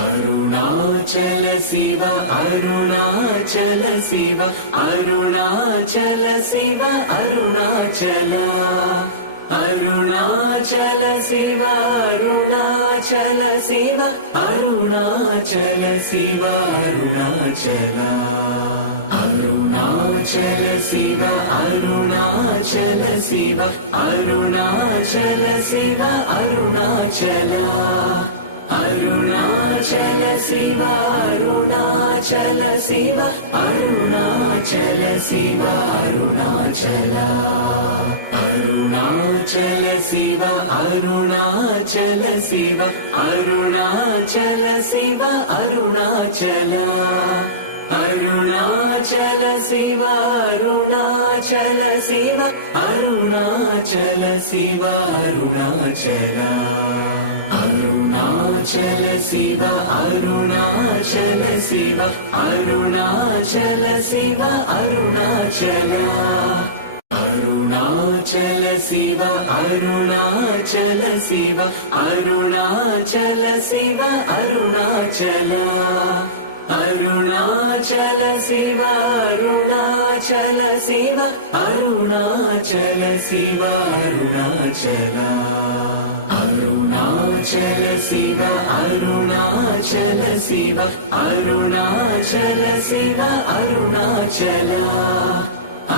Arunachal Shiva Arunachal Shiva Arunachal Shiva Arunachal Arunachal Shiva Arunachal Shiva Arunachal Shiva Arunachal Arunachal Shiva Arunachal Shiva Arunachal Shiva Arunachal Arunachal Shiva Arunachal Shiva Arunachal Shiva Arunachal Arunachal Shiva Arunachal Shiva Arunachal Shiva Arunachal Arunachal Shiva Arunachal Shiva Arunachal Shiva Arunachal Arunachal Shiva Arunachal Shiva Arunachal Shiva Arunachal Arunachal Shiva Arunachal Shiva Arunachal Shiva Arunachal Arunachal Shiva Arunachal Shiva Arunachal Shiva Arunachal Arunachal Shiva Arunachal Shiva Arunachal Shiva Arunachal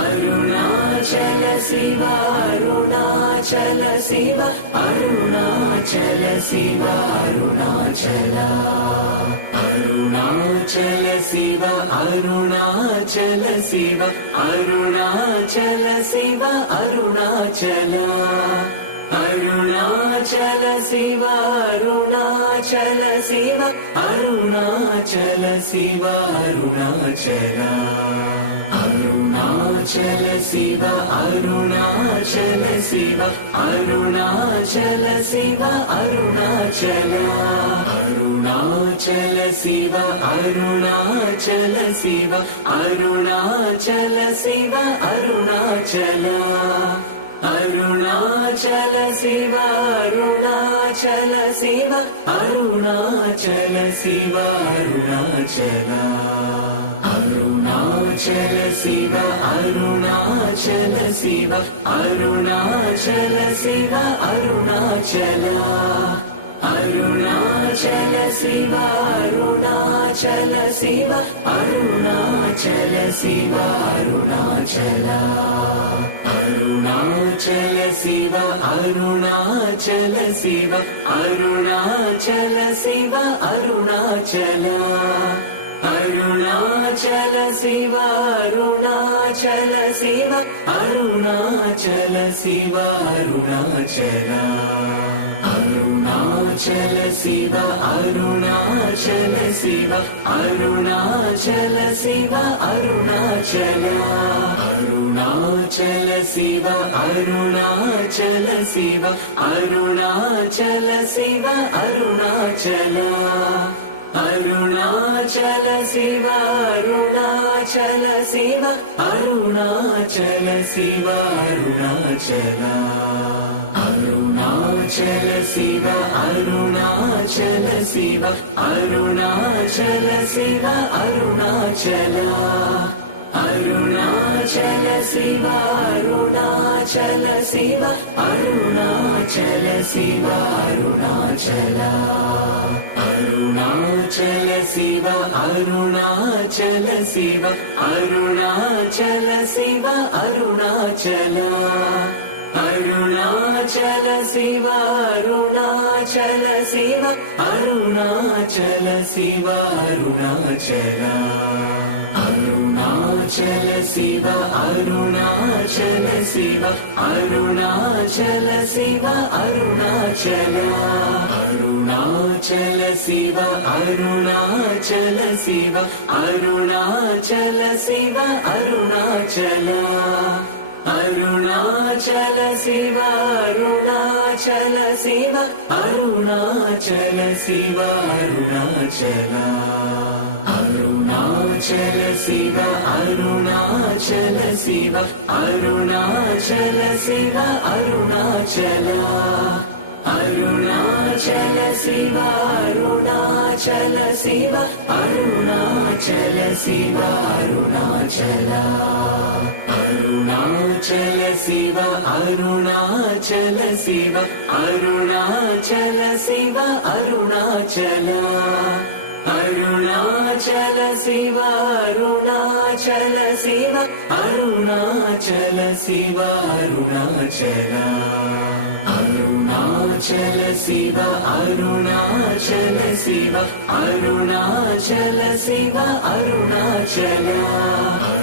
Arunachal Shiva Arunachal Shiva Arunachal Shiva Arunachal Arunachal Shiva Arunachal Shiva Arunachal Shiva Arunachal Arunachal Shiva Arunachal Shiva Arunachal Shiva Arunachal Arunachal Shiva Arunachal Shiva Arunachal Shiva Arunachal Arunachal Shiva Arunachal Shiva Arunachal Shiva Arunachal Arunachal Shiva Arunachal Shiva Arunachal Shiva Arunachal Arunachal Shiva Arunachal Shiva Arunachal Shiva Arunachal Arunachal Shiva Arunachal Shiva Arunachal Shiva Arunachal Arunachal Shiva Arunachal Shiva Arunachal Shiva Arunachal Arunachal Shiva Arunachal Shiva Arunachal Shiva Arunachal Arunachal Shiva Arunachal Shiva Arunachal Shiva Arunachal Arunachal Shiva Arunachal Shiva Arunachal Shiva Arunachal Arunachal Shiva Arunachal Shiva Arunachal Shiva Arunachal Arunachal Shiva Arunachal Shiva Arunachal Shiva Arunachal Arunachal Shiva Arunachal Shiva Arunachal Shiva Arunachal Arunachal Shiva Arunachal Shiva Arunachal Shiva Arunachal Arunachal Shiva Arunachal Shiva Arunachal Shiva Arunachal Arunachal Shiva Arunachal Shiva Arunachal Shiva Arunachal Arunachal Shiva Arunachal Shiva Arunachal Shiva Arunachal Arunachal Shiva Arunachal Shiva Arunachal Shiva Arunachal Arunachal Shiva Arunachal Shiva Arunachal Shiva Arunachal Arunachal Arunachal Shiva Arunachal Shiva Arunachal Shiva Arunachal Arunachal Shiva Arunachal Shiva Arunachal Shiva Arunachal Arunachal Shiva Arunachal Shiva Arunachal Shiva Arunachal Arunachal Shiva Arunachal Shiva Arunachal Shiva Arunachal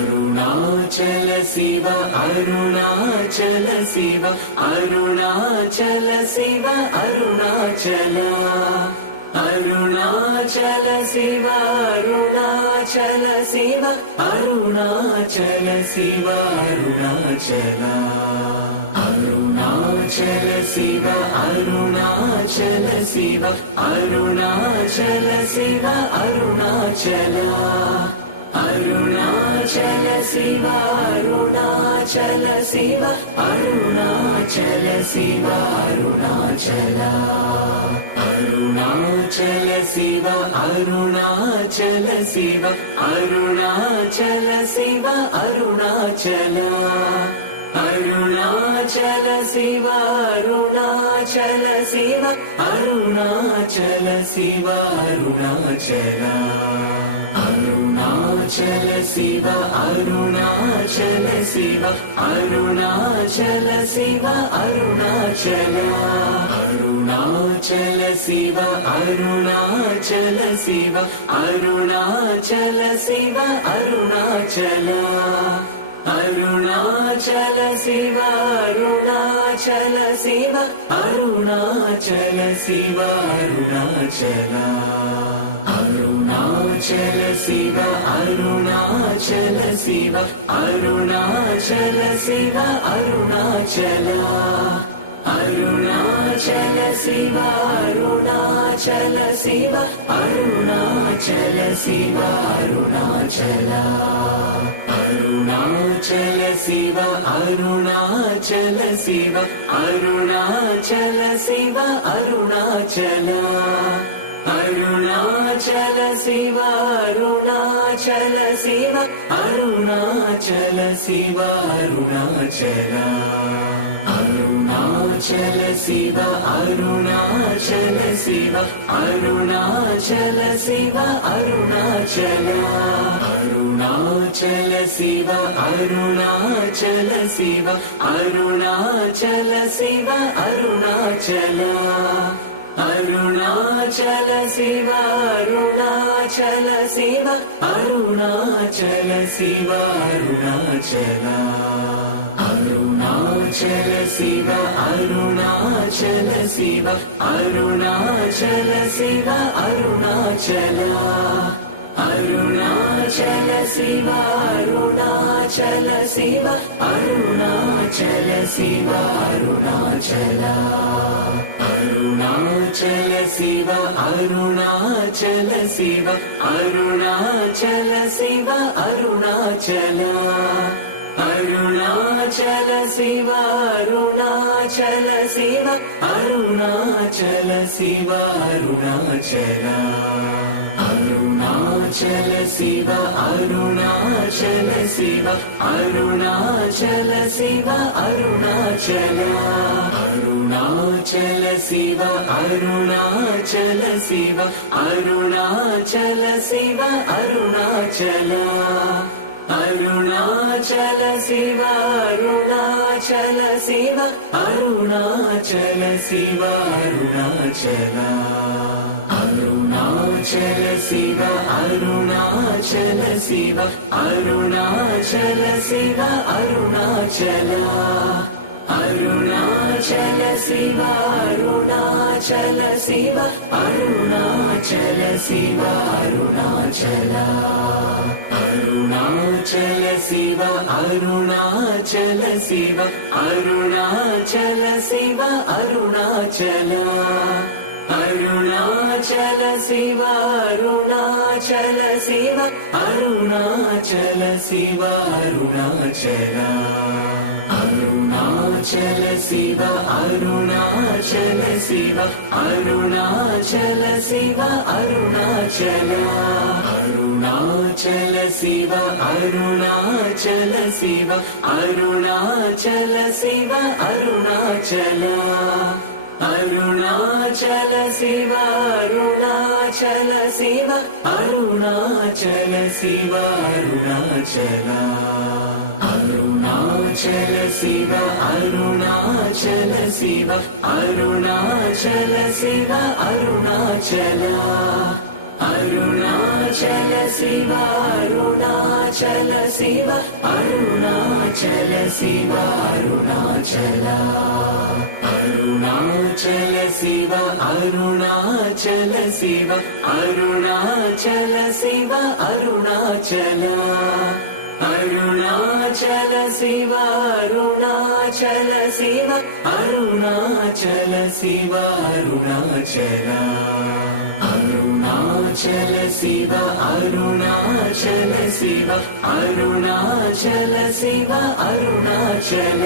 Arunachal Shiva Arunachal Shiva Arunachal Shiva Arunachal Arunachal Shiva Arunachal Shiva Arunachal Shiva Arunachal Arunachal Shiva Arunachal Shiva Arunachal Shiva Arunachal Arunachal Shiva Arunachal Shiva Arunachal Shiva Arunachal Arunachal Shiva Arunachal Shiva Arunachal Shiva Arunachal Arunachal Shiva Arunachal Shiva Arunachal Shiva Arunachal Arunachal Shiva Arunachal Shiva Arunachal Shiva Arunachal Arunachal Shiva Arunachal Shiva Arunachal Shiva Arunachal Arunachal Shiva Arunachal Shiva Arunachal Shiva Arunachal Arunachal Shiva Arunachal Shiva Arunachal Shiva Arunachal Arunachal Shiva Arunachal Shiva Arunachal Shiva Arunachal Arunachal Shiva Arunachal Shiva Arunachal Shiva Arunachal Arunachal Shiva Arunachal Shiva Arunachal Shiva Arunachal Arunachal Shiva Arunachal Shiva Arunachal Shiva Arunachal Arunachal Shiva Arunachal Shiva Arunachal Shiva Arunachal Arunachal Shiva Arunachal Shiva Arunachal Shiva Arunachal Arunachal Shiva Arunachal Shiva Arunachal Shiva Arunachal Arunachal Shiva Arunachal Shiva Arunachal Shiva Arunachal Arunachal Shiva Arunachal Shiva Arunachal Shiva Arunachal Arunachal Shiva Arunachal Shiva Arunachal Shiva Arunachal Arunachal Shiva Arunachal Shiva Arunachal Shiva Arunachal Arunachal Shiva Arunachal Shiva Arunachal Shiva Arunachal Arunachal Shiva Arunachal Shiva Arunachal Shiva Arunachal Arunachal Shiva Arunachal Shiva Arunachal Shiva Arunachal Arunachal Shiva Arunachal Shiva Arunachal Shiva Arunachal Arunachal Shiva Arunachal Shiva Arunachal Shiva Arunachal Arunachal Shiva Arunachal Shiva Arunachal Shiva Arunachal Arunachal Shiva Arunachal Arunachal Shiva Arunachal Shiva Arunachal Arunachal Shiva Arunachal Shiva Arunachal Shiva Arunachal Arunachal Shiva Arunachal Shiva Arunachal Shiva Arunachal Arunachal Shiva Arunachal Shiva Arunachal Shiva Arunachal Arunachal Shiva Arunachal Shiva Arunachal Shiva Arunachal Arunachal Shiva Arunachal Shiva Arunachal Shiva Arunachal Arunachal Shiva Arunachal Shiva Arunachal Shiva Arunachal Arunachal Shiva Arunachal Shiva Arunachal Shiva Arunachal